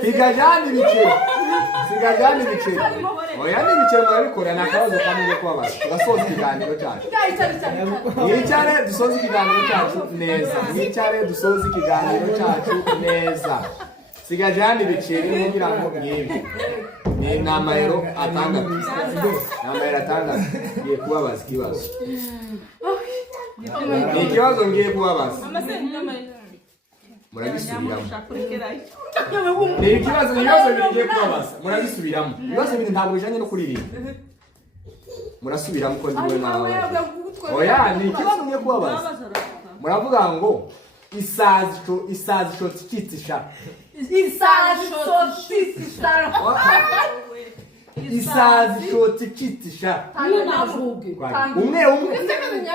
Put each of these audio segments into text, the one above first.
Sigajani bice. Oya ni bice murabikora nakabazo kamwe kwabaza. Gasoza ikiganiro cyacu. Yicare dusoza ikiganiro cyacu neza. Yicare dusoza ikiganiro cyacu neza. Sigajani bice kugira ngo mwibe. Ni namayero atanga. Namayero atanga. Ngiye kubabaza ikibazo. Ni ikibazo ngiye kubabaza. Muragisubiramo. Ni ikibazo bigiye kubabaza. Muragisubiramo. Ibibazo bindi ntabwo bijanye no kuririmba. Murasubiramo ko ndiwe nawe. Oya, ni ikibazo ngiye kubabaza. Muravuga ngo isazi shoti kitisha. Isazi shoti kitisha. Umwe isazi shoti kitisha.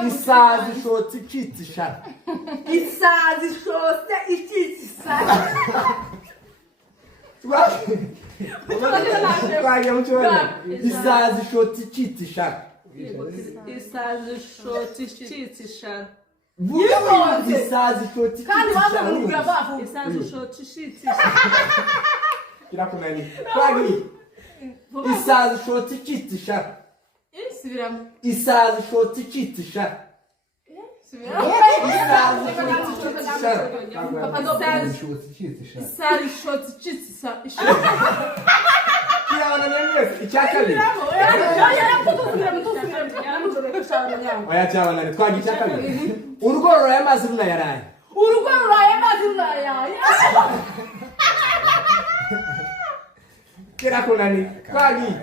Isazi shoti ikitisha. Isazi shoti kitisha. Isazi shoti kitisha. Isazi shoti kitisha. Isazi shoti kitisha. Kirakunani. Kwagi. Isazi shoti kitisha. Isazi shoti kitisha. Isazi shoti kitisha. Kirabana nemwe icyakabiri. Oya cyabana ni twagi icyakabiri. Urugo ruraye amazi runayaraye. Urugo ruraye amazi runayaraye. Kirakunani. Twagi.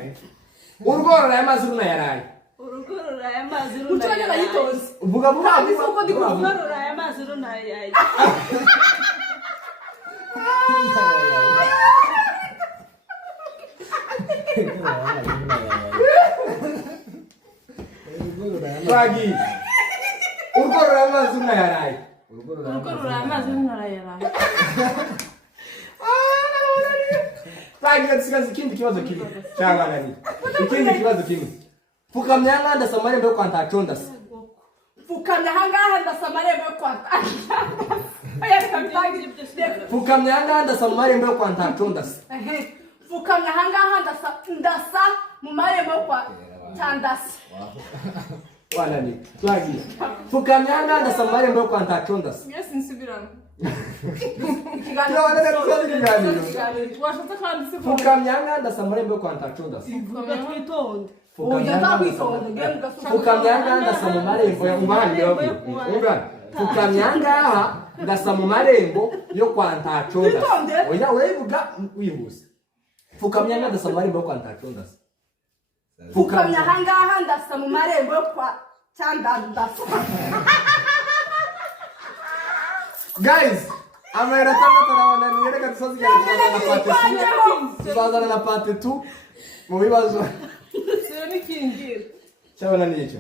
Urugo ruraye amazi runayaraye. Urugo ruraye amazi runayaraye. Vuga vuga. Urugo ruraye amazi runayaraye. Twagi. Urugo ruraye amazi runayaraye. Urugo ruraye amazi runayaraye. Twagi gasigaza ikindi kibazo kibi. Cyangwa nani? Ikindi kibazo kibi. Fukamya nganda samarembe yo kwanta chondasa. Fukamya hangaha ndasamarembe yo kwanta. Fukamya nganda samarembe yo kwanta chondasa. Fukamya hangaha ndasa mu marembe yo kwa chandasa. Wala ni. Twagi. Fukamya nganda samarembe yo kwanta chondasa. Yes nsubirana. Fukamya nganda samarembe yo kwanta chondasa. Fukamya nganda sa mu marembo yo umwanya Ungana. Fukamya ngaha ndasa mu marembo yo kwanta chondasa. Oya wevuga wihuse. Fukamya nganda sa mu marembo yo kwanta chondasa. Fukamya hangaha ndasa mu marembo yo kwa chandasa. Guys, amera kama tarawana niyereka dusozi gari na parte 2 mu bibazo. Sio nikingira. Chabona nicho.